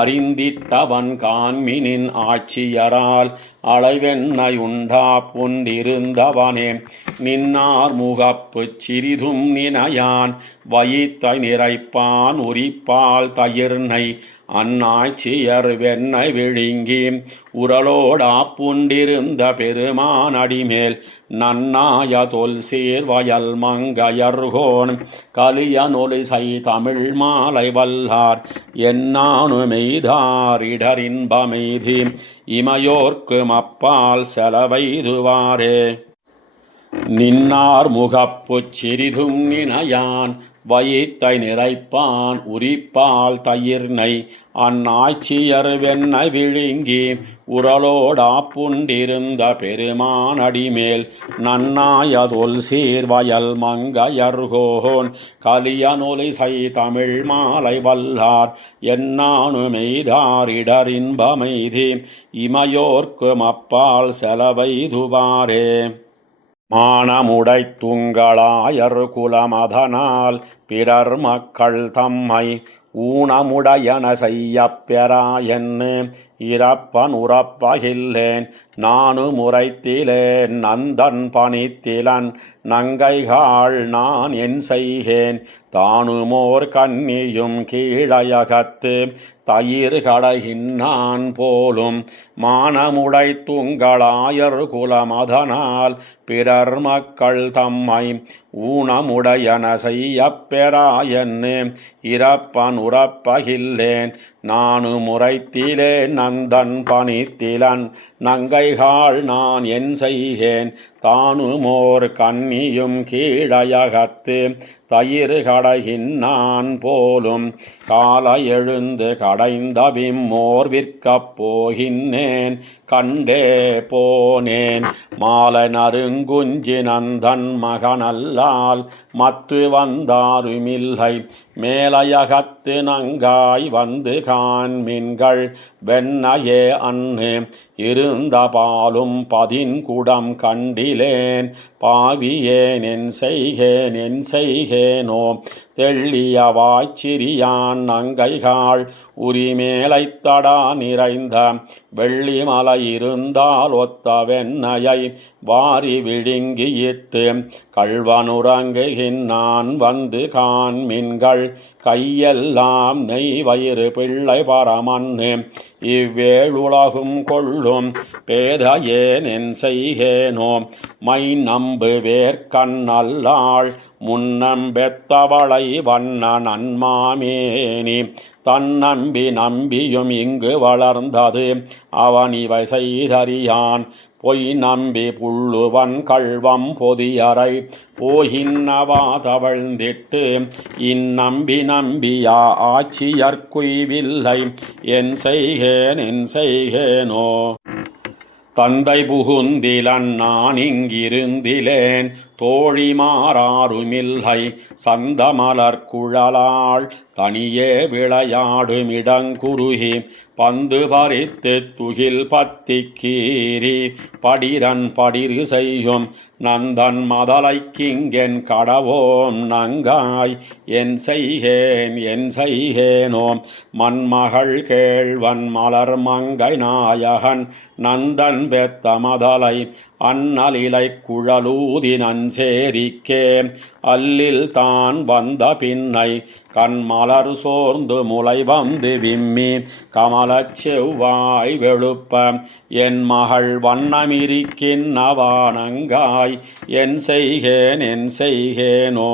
அறிந்திட்டவன் காண்மினின் ஆட்சியரால் அளவென்னையுண்டா புண்டிருந்தவனே நின்னார் முகப்புச் சிறிதும் நினையான் வயித்தை நிறைப்பான் உரிப்பால் தயிர்னை அந்நாய்ச்சியர் வெண்ணை விழுங்கி உரலோடா புண்டிருந்த பெருமான் அடிமேல் நன்னாய தொல் சீர்வயல் மங்கையர்கோன் கலிய நொலிசை தமிழ் மாலை வல்லார் என்னானு மெய்தார் இடரின்பமெய்தி இமையோர்க்கு அப்பால் செலவைதுவாரே. நின்னார் முகப்புச் சிறிதும் நினையான் வயித்தை நிறைப்பான் உரிப்பால் தயிர்னை அந்நாய்ச்சியர் வெண்ணை விழுங்கி உரலோடா புண்டிருந்த பெருமான் அடிமேல் நன்னாயதொல் சீர்வயல் மங்கையர்கோன் கலியனொலிசை தமிழ் மாலை வல்லார் என்னானு மெய்தாரிடரின்பமெய்தி இமையோர்க்கும் அப்பால் செலவைதுவாரே. மானமுடைத்துங்களாயர் குலமதனால் பிறர் மக்கள் தம்மை ஊனமுடையன செய்யப் பெறாயென்னு இறப்பன் உறப்பகில்லேன் நானு முறைத்திலேன் நந்தன் பணித்திலன் நங்கைகாள் நான் என் செய்கேன் தானுமோர் கன்னியும் கீழயகத்து தயிர் கடைகின்னான் போலும் மானமுடைத்துங்களாயர் குலமதனால் பிறர் மக்கள் தம்மை ஊனமுடையன செய்யப் பெறாயென்னு இறப்பன் உறப்பகில்லேன் நானு முறைத்திலேன் நந்தன் பணித்திலன் நங்கைகாள் நான் என் செய்கேன் தானுமோர் கன்னியும் கீழயகத்து தயிர் கடைகின்னான் போலும் கால எழுந்து கடைந்த விம்மோர் விற்கப் போகின்னேன் கண்டே போனேன் மாலை நறுங்குஞ்சி நந்தன் மகனல்லால் மத்து வந்தாருமில்லை மேலையகத்து நங்காய் வந்து காண்மின்கள் வெண்ணையே அன்னு இருந்த பாலும் பதின்குடம் கண்டிலேன் பாவியேன் என் செய்கேனோ தெள்ளிய வாய்ச்சிறியான் நங்கைகாள் உரிமேலைத்தடா நிறைந்த வெள்ளிமலை இருந்தால் ஒத்த வெண்ணையை வாரி விழுங்கியிட்டு கள்வனுறங்குகின்னான் வந்து காண்மின்கள் கையெல்லாம் நெய் வயிறு பிள்ளை பரமன்னு இவ்வேழுலகும் கொள்ளும் பேதையேன் என் செய்கேனோ மை நம்பு வேர்க்கண்ணல்லாள் முன்னம்பெத்தவளை வண்ண நன்மாமேனி தன்னம்பி நம்பியும் இங்கு வளர்ந்தது அவன் இவை செய்தறியான் பொய் நம்பி புள்ளுவன் கள்வம் பொதியரை போகின்னவா தவழ்ந்திட்டு இந்நம்பியா ஆட்சியற்குய்வில்லை என் செய்கேனோ தந்தை புகுந்திலன் நான் இங்கிருந்திலேன் தோழிமாறாருமில்லை சந்தமலர் குழலாள் தனியே விளையாடுமிடங்குருகி பந்து பறித்து துகில் பத்தி கீறி படிரன் படிறு செய்யும் நந்தன் மதலைக்கிங்கென் கடவோம் நங்காய் என் செய்கேனோ மண்மகள் கேழ்வன் மலர் மங்கை நாயகன் நந்தன் பெத்த மதலை அன்னலிலை குழலூதி நஞ்சேரிக்கே அல்லில் தான் வந்த பின்னை கண்மலர் சோர்ந்து முளை வந்து விம்மி கமலச் செவ்வாய் வெளுப்ப என் மகள் வண்ணமிரிக்கின்னவானங்காய் என் செய்கேனோ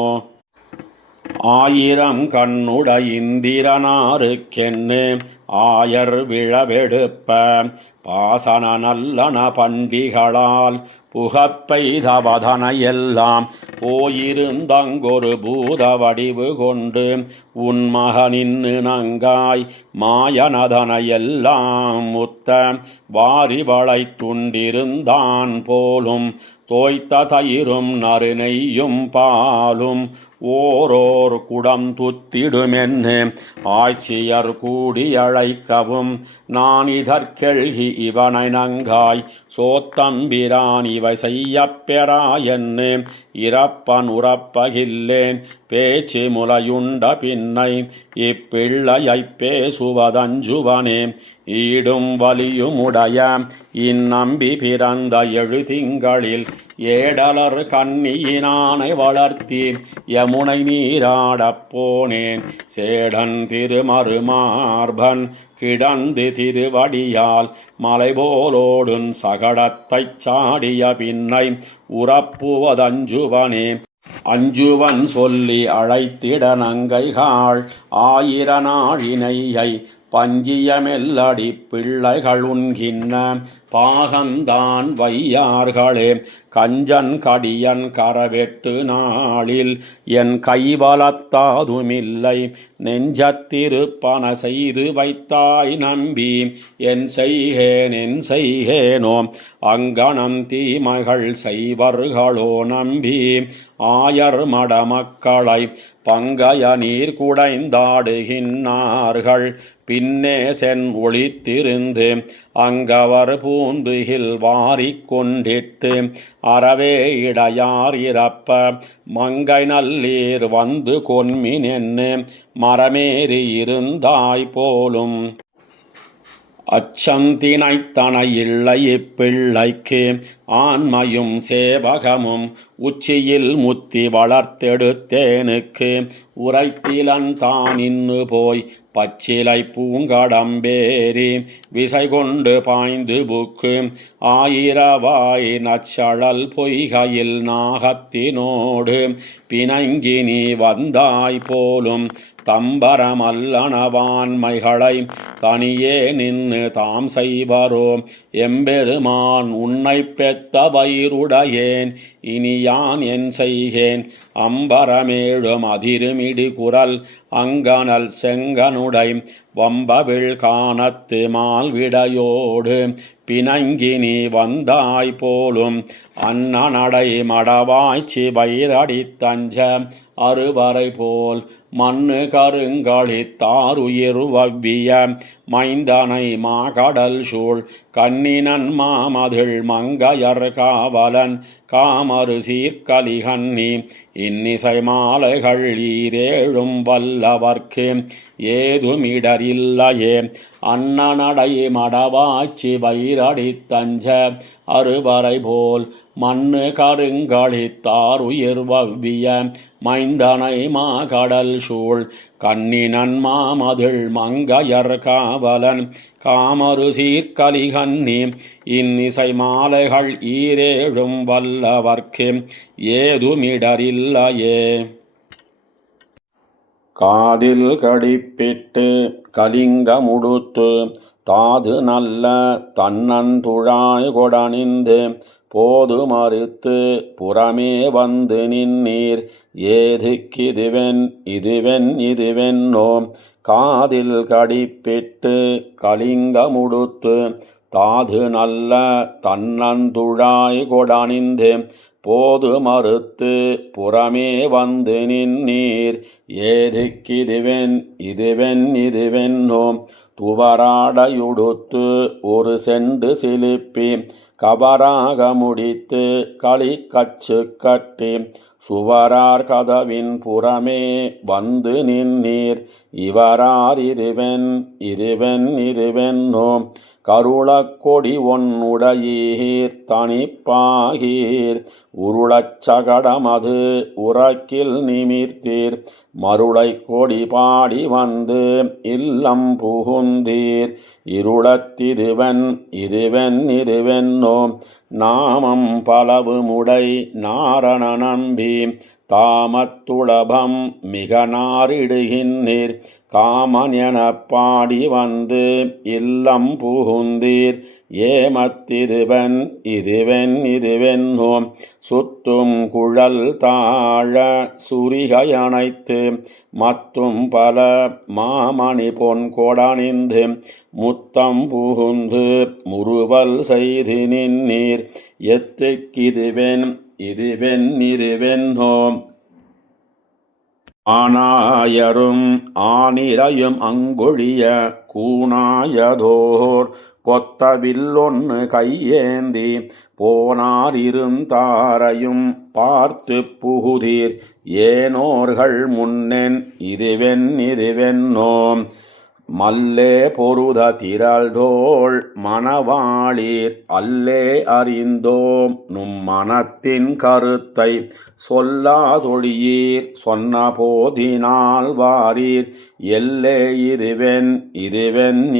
ஆயிரம் கண்ணுட இந்திரனாருக்கென்னு ஆயர் விழவெடுப்ப பாசன நல்லன பண்டிகளால் புகப்பெய்தவதனையெல்லாம் போயிருந்தங்கொரு பூத வடிவு கொண்டு உன்மகனின்னு நங்காய் மாயனதனையெல்லாம் முத்த வாரிவளை துண்டிருந்தான் போலும் தோய்த்த தயிரும் நறுநெய்யும் பாலும் ஓரோர் குடம் துத்திடுமென்னு ஆட்சியர் கூடியழைக்கவும் நான் இதற்கெழ்கி இவனை நங்காய் சோத்தம்பிரான் இவை செய்யப் பெறாயென்னு இறப்பன் உறப்பகில்லேன் பேச்சு முலையுண்ட பின்னை இப்பிள்ளையைப் பேசுவதஞ்சுவனே ஈடும் வலியுமுடைய இந்நம்பி பிறந்த 7 திங்களில் ஏடலர் கண்ணியினானை வளர்த்தி யமுனை நீராடப் போனேன் சேடன் திருமருமார்பன் கிடந்து திருவடியால் மலைபோலோடுன் சகடத்தைச் சாடிய பின்னை உறப்புவதஞ்சுவனே அஞ்சுவன் சொல்லி அழைத்திட நங்கைகாள் 1000 நாழினையை பஞ்சியமெல்லடி பிள்ளைகள் உண்கின்ன பாகந்தான் வையார்களே. கஞ்சன் கடியன் கரவெட்டு நாளில் என் கைவலத்தாதுமில்லை நெஞ்சத்திருப்பன செய்து வைத்தாய் நம்பி என் செய்கேனோ அங்கனம் தீமைகள் செய்வர்களோ நம்பி ஆயர் மடமக்களை பங்கய நீர் குடைந்தாடுகின்றார்கள் பின்னே சென் ஒளித்திருந்து அங்கவர் பூந்துகில் வாரிக்கொண்டிட்டு அறவே இடையார் இறப்ப மங்கை நல்லீர் வந்து கொன்மினென்னு மரமேறி இருந்தாய் போலும். அச்சந்தினைத்தன இல்லை இப்பிள்ளைக்கு ஆண்மையும் சேவகமும் உச்சியில் முத்தி வளர்த்தெடுத்தேனுக்கு உரைத்திலன் தான் இன்னு போய் பச்சிலை பூங்கடம்பேரி விசை கொண்டு பாய்ந்து புக்கு ஆயிரவாய் நச்சழல் பொய்கையில் நாகத்தினோடு பிணங்கி நீ வந்தாய் போலும். தம்பரமல்லனவான்மைகளை தனியே நின்று தாம் செய்வரோ எம்பெருமான் உன்னை பெத்த வயிறுடையேன் இனியான் என் செய்கேன் அம்பரமேழும் அதிருமிடி குரல் அங்கனல் செங்கனுடை வம்பவிழ் காணத்து மால்விடையோடு பிணங்கி நீ வந்தாய் போலும். அன்னநடை மடவாய்ச்சி வைரடி தஞ்ச அறுவரை போல் மண்ணு கருங்களித்தாருயிர் வவ்விய மைந்தனை மாகடல் சூழ் கண்ணினன் மாமதிள் மங்கையர் காவலன் காமரு சீர்கலிகன்னி இன்னிசை மாலைகள் ஈரேழும் வல்லவர்க்கு ஏதுமிடரில்லையே. அன்னநடை மடவாய்ச்சி வைரடி தஞ்ச அறுவரை போல் மண்ணு கருங்களித்தாருயிர் வவ்விய மைந்தனை மாகடல் சூழ் கண்ணினன் மாமதிள் மங்கையர் காவலன் காமரு சீர்கலிகன்னி இன்னிசை மாலைகள் ஈரேழும் வல்லவர்க்கு ஏதுமிடரில்லையே. காதில் கடிப்பிட்டு கலிங்கமுடுத்து தாது நல்ல தன்னந்துழாய் கொடணிந்து போது மறுத்து புறமே வந்து நின்னீர் இதுவென்னோ. காதில் கடிப்பிட்டு கலிங்கமுடுத்து தாது நல்ல தன்னந்துழாய் கொடணிந்து போது மறுத்து புறமே வந்து நின்னீர் இதுவென்னோ. துவராடையுடுத்து ஒரு செண்டு சிலிப்பி கபராக முடித்து களி கச்சு கட்டி சுவரார் கதவின் புறமே வந்து நின்னீர் இவரார் இதுவென்னோ. கருளக் கொடி ஒன்னுடையீர் தனிப்பாகீர் உருளச் சகடமது உரக்கில் நிமிர்த்தீர் மருளை கொடி பாடி வந்து இல்லம் புகுந்தீர் இருளத்திதுவென்னோ. நாமம் பலவு முடை நாரண நம்பி தாமத்துளபம் மிக நாரிடுகின்றீர் காமன் எனப் பாடி வந்து இல்லம் புகுந்தீர் இதுவென்னோ. சுத்தும் குழல் தாழ சுரிகையணைத்து மத்தும் பல மாமணி பொன் கொடணிந்து முத்தம் புகுந்து முறுவல் செய்து நின்னீர் இதுவென்னோ. ஆனாயரும் ஆனிரையும் அங்கொழிய கூனாயதோர் கொத்தவில்லொன்னு கையேந்தி போனார் இருந்தாரையும் பார்த்து புகுதீர் ஏனோர்கள் முன்னென் இதுவென்னோ. மல்லே பொருத திரள்தோள் மணவாளீர் அல்லே அறிந்தோம் நும் மனத்தின் கருத்தை சொல்லாதொழியீர் சொன்ன போதினால் வாரீர் எல்லே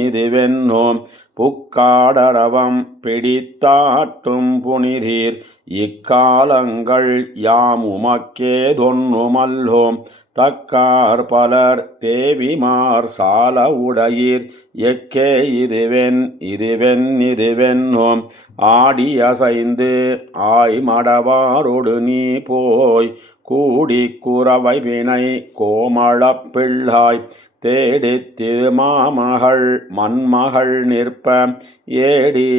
இதுவென்னோம் புக்காடரவம் பிடித்தாட்டும் புனிதீர் இக்காலங்கள் யாம் உமக்கே தொன்னுமல்லோம் தக்கார் பலர் தேவிமார் சால உடையீர் எக்கே இதுவென்னோம் ஆடி அசைந்து ஆய்மடவாரொடு நீ போய் கூடி குறவை வினை கோமளப் பிள்ளாய் தேடித்து மாமகள் மண்மகள் நிற்ப ஏடி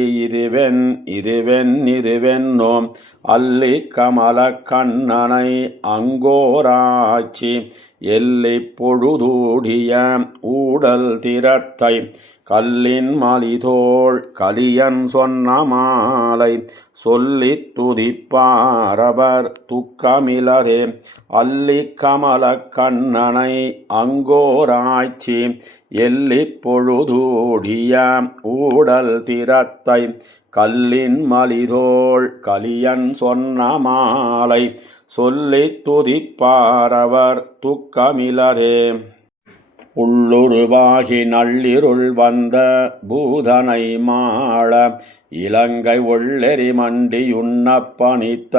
இதுவென்னோம் அல்லி கமல கண்ணனை அங்கோராட்சி எல்லை பொழுதூடிய ஊடல் திரட்டை கல்லின் மலிதோள் கலியன் சொன்ன மாலை சொல்லித் துதிப்பாரவர் துக்கமிலரே அல்லி கமல கண்ணனை அங்கோராட்சி எல்லி பொழுதூடிய ஊடல் திரத்தை கல்லின் மலிதோள் கலியன் சொன்ன மாலை சொல்லித் துதிப்பாரவர் துக்கமிலரே உள்ளுருவாகி நள்ளிருள் வந்த பூதனை மாள இலங்கை ஒள்ளெறி மண்டியுண்ணப் பணித்த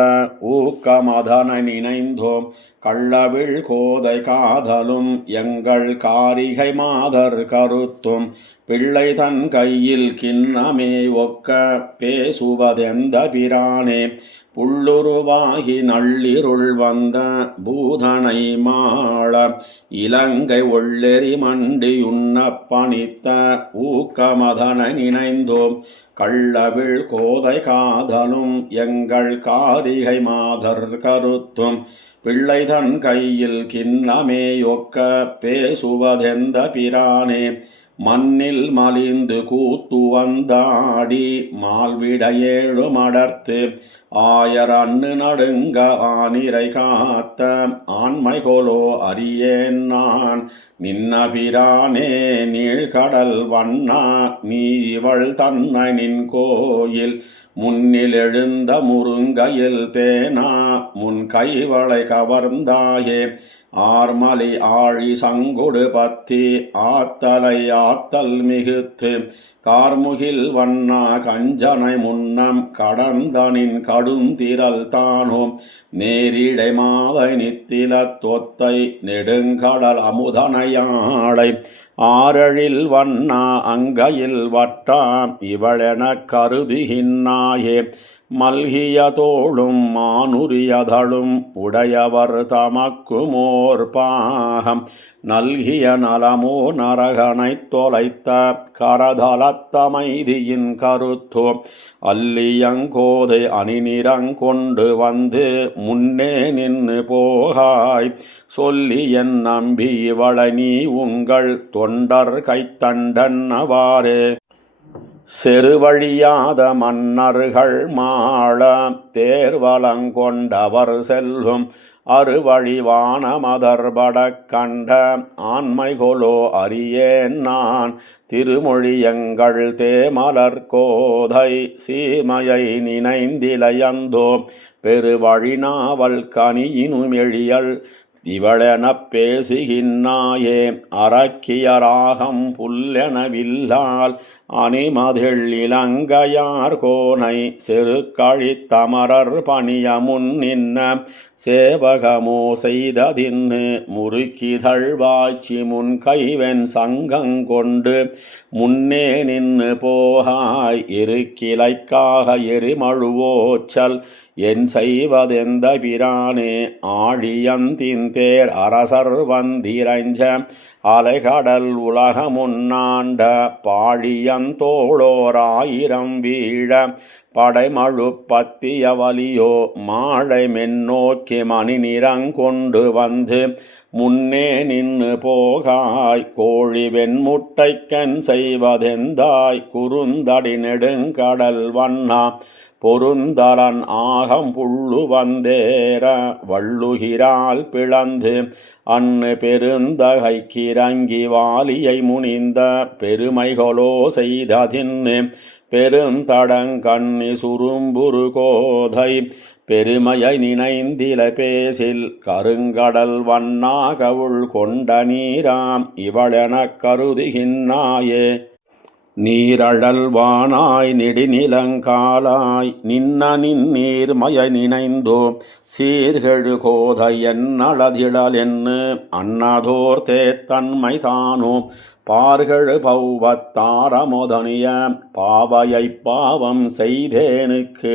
ஊக்கமதனை நினைந்தோம் கள்ளவிழ் கோதை காதலும் எங்கள் காரிகை மாதர் கருத்தும் பிள்ளை தன் கையில் கிண்ணமே ஒக்க பேசுவதெந்த பிரானே புள்ளுருவாகி நள்ளிருள் வந்த பூதனை மாள இலங்கை ஒள்ளெறி மண்டியுண்ணப் பணித்த ஊக்கமதனை நினைந்தோம் கள்ளவிழ் கோதை காதலும் எங்கள் காரிகை மாதர் கருத்தும் பிள்ளை தன் கையில் கிண்ணமே ஒக்க பேசுவதெந்த பிரானே மண்ணில் மலிந்து கூத்து வந்தாடி மால்விட ஏழு மடர்த்து ஆயர் அண்ணு நடுங்க ஆனிரை காத்த ஆண்மை கொலோ அறியேன் நான் நின்ன பிரானே நீழ்கடல் வண்ணா நீ இவள் தன்னை நின் கோயில் முன்னில் எழுந்த முருங்கையில் தேனா முன் கைவளை கவர்ந்தாயே ஆர்மலி ஆழி சங்குடு பத்தி ஆத்தல் மிகுத்து கார்முகில் வண்ணா கஞ்சனை முன்னம் கடந்தனின் கடுந்திரல் தானோ நேரிடை மாதை நித்தில தொத்தை நெடுங்கடல் அமுதனையாளை ஆரழில் வண்ணா அங்கையில் வட்டாம் இவளெனக் கருதுகின்னாயே மல்கிய தோளும் மானுரியதழும் உடையவர் தமக்குமோர் பாகம் நல்கிய நலமோ நரகனைத் தொலைத்த கரதலத்தமைதியின் கருத்தோ அல்லியங்கோதை அணிநிறங்கொண்டு வந்து முன்னே நின்று போகாய் சொல்லி என் நம்பி இவளை நீ உங்கள் தொண்டர் கைத்தண்டன்னவாறே செருவழியாத மன்னர்கள் மாள தேர்வலங்கொண்டவர் செல்லும் அறுவழிவான மதர்படக் கண்ட ஆண்மை கொலோ அறியேன் நான் திருமொழியங்கள் தேமலர் கோதை சீமையை நினைந்திலையந்தோ பெருவழிநாவல் கனியினுமெழியல் இவளெனப் பேசுகின்னாயே அரக்கியராகம் புல்லெனவில்லால் அணிமதிள் இலங்கையார் கோனை செருக்கழித்தமரர் பணிய முன்னின்ன சேவகமோ செய்ததின்னு முறுக்கிதழ்வாய்ச்சி முன் கைவென் சங்கங்கொண்டு முன்னே நின்று போகாய் எருக்கிளைக்காக எரிமழுவோச்சல் என் செய்வதெந்த பிரானே ஆழியந்தின் தேர் அரசர் வந்திரைஞ்ச அலைகடல் உலகமுன்னாண்ட பாழியந்தோளோராயிரம் வீழ படைமழு பத்திய வலியோ மாழை மென்னோக்கி மணி நிறங்கொண்டு வந்து முன்னே நின்று போகாய் கோழி வெண்முட்டைக்கண் செய்வதெந்தாய் குறுந்தடி நெடுங்கடல் வண்ணா பொருந்தலன் ஆகம் புள்ளு வந்தேற வள்ளுகிறாள் பிளந்து அன்னு பெருந்தகைக்கிறங்கி வாலியை முனிந்த பெருமைகளோ செய்ததின்னு பெருந்தடங்கண்ணி சுரும்புரு கோதை பெருமையை நினைந்தில பேசில் கருங்கடல் வண்ணா கவுள் கொண்ட நீராம் இவளெனக் கருதுகின்னாயே. நீரழல் வானாய் நெடுநிலங்காலாய் நின்ன நின்னீர்மய நினைந்தோ சீர்கெழு கோதை என்னளதிழலென்னு அன்னதோர் தேத்தன்மை தானோ பார்கழு பௌவத்தாரமொதனிய பாவையைப் பாவம் செய்தேனுக்கு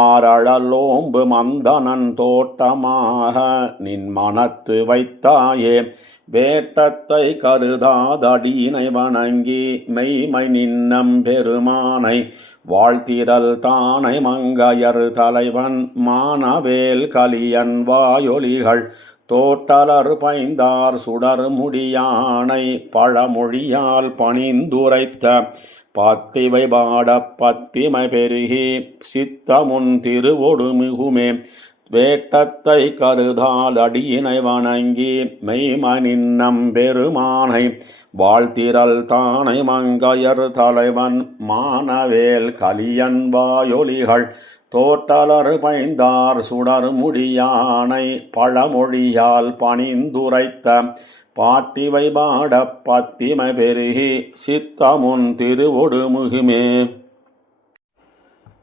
ஆரழலோம்பு மந்தனன் தோட்டமாக நின் மனத்து வைத்தாயே. வேட்டத்தை கருதாதடியினை வணங்கி மெய்மை நின்னம் பெருமானை வாழ்த்திரல் தானை மங்கையர் தலைவன் மானவேல் கலியன் வாயொலிகள் தோட்டலர் பைந்தார் சுடர் முடியானை பழமொழியால் பணிந்துரைத்த பத்திவை பாட பத்திமை பெருகி சித்தமுன் திருவொடு மிகுமே. வேட்டத்தை கருதால் அடியினை வணங்கி மெய்மனின்னம் பெருமானை வாழ்த்திரல் தானை மங்கையர் தலைவன் மானவேல் கலியன் வாயொலிகள் தோட்டலர் பைந்தார் சுடர் முடியானை பழமொழியால் பணிந்துரைத்த பாட்டிவை பாட பத்திமை பெருகி சித்தமுன் திருவொடு முகுமே.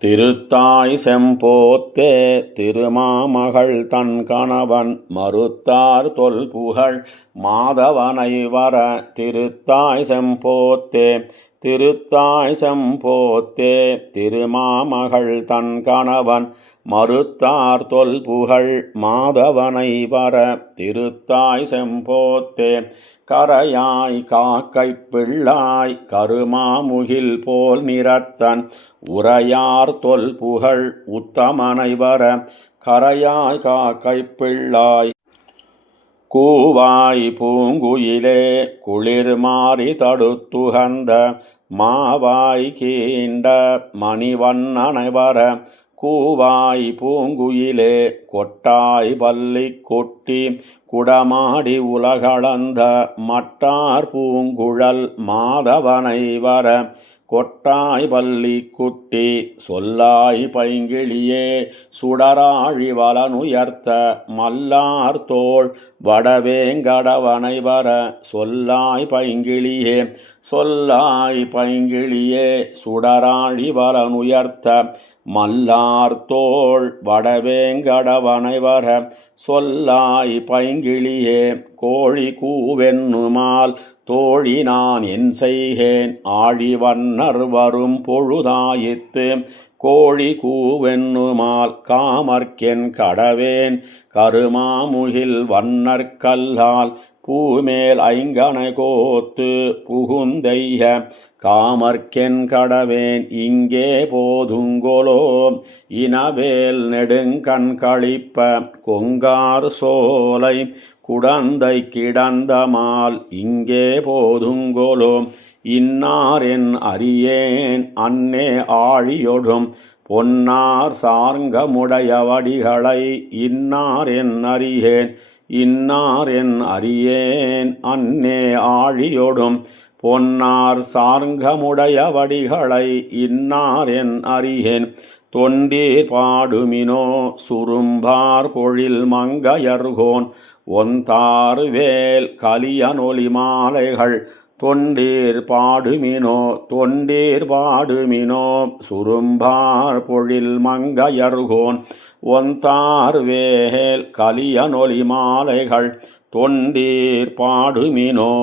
திருத்தாய் செம்போத்தே திருமாமகள் தன் கணவன் மறுத்தார் தொல்புகழ் மாதவனை வர திருத்தாய் செம்போத்தே திருத்தாய் செம்போத்தே திருமாமகள் தன் கணவன் மறுத்தார் தொல்புகழ் மாதவனை வர திருத்தாய் செம்போத்தே. கரையாய் காக்கை பிள்ளாய் கருமாமுகில் போல் நிறத்தன் உரையார் தொல்புகழ் உத்தமனை வர கரையாய் காக்கை பிள்ளாய் கூவாய் பூங்குயிலே குளிர் மாறி தடுத்துகந்த மாவாய் கீண்ட மணிவண்ணனை வர கூவாய் பூங்குயிலே கொட்டாய் பல்லி கொட்டி குடமாடி உலகளந்த மட்டார் பூங்குழல் மாதவனை வர கொட்டாய் பல்லி குட்டி சொல்லாய் பைங்கிளியே சுடராழி வலனுயர்த்த மல்லார் தோள் வடவேங்கடவனை வர சொல்லாய் பைங்கிளியே சொல்லாய் பைங்கிளியே சுடராழி வலனுயர்த்த மல்லார் தோள் வடவேங்கடவனை வர சொல்லாய் பைங்கிளியே. கோழி கூவென்னுமால் தோழி நான் என் செய்கேன் ஆழிவண்ணர் வரும் பொழுதாயித்து கோழி கூவென்னுமால் காமர்க்கென் கடவேன் கருமாமுகில் வண்ணர்கல்லால் பூமேல் ஐங்கனை கோத்து புகுந்தைய காமர்க்கென் கடவேன் இங்கே போதுங்கொலோ இனவேல் நெடுங்கண் கழிப்ப கொங்கார் சோலை குடந்தை கிடந்தமால் இங்கே போதுங்கொலோ இன்னார் என் அறியேன் அன்னே ஆழியொடும் பொன்னார் சார்ங்கமுடையவடிகளை இன்னார் என் அறியேன் இன்னார் என் அறியேன் அன்னே ஆழியொடும் பொன்னார் சார்ங்கமுடையவடிகளை இன்னார் என் அறியேன். தொண்டீர் பாடுமினோ சுரும்பார் பொழில் மங்கையர்கோன் ஒந்தார் வேல் கலியனொலி மாலைகள் தொண்டீர் பாடுமினோ சுரும்பார் பொழில் மங்கையர்கோன் ஒந்தார் வேல் கலியனொலி மாலைகள் தொண்டீர் பாடுமினோ.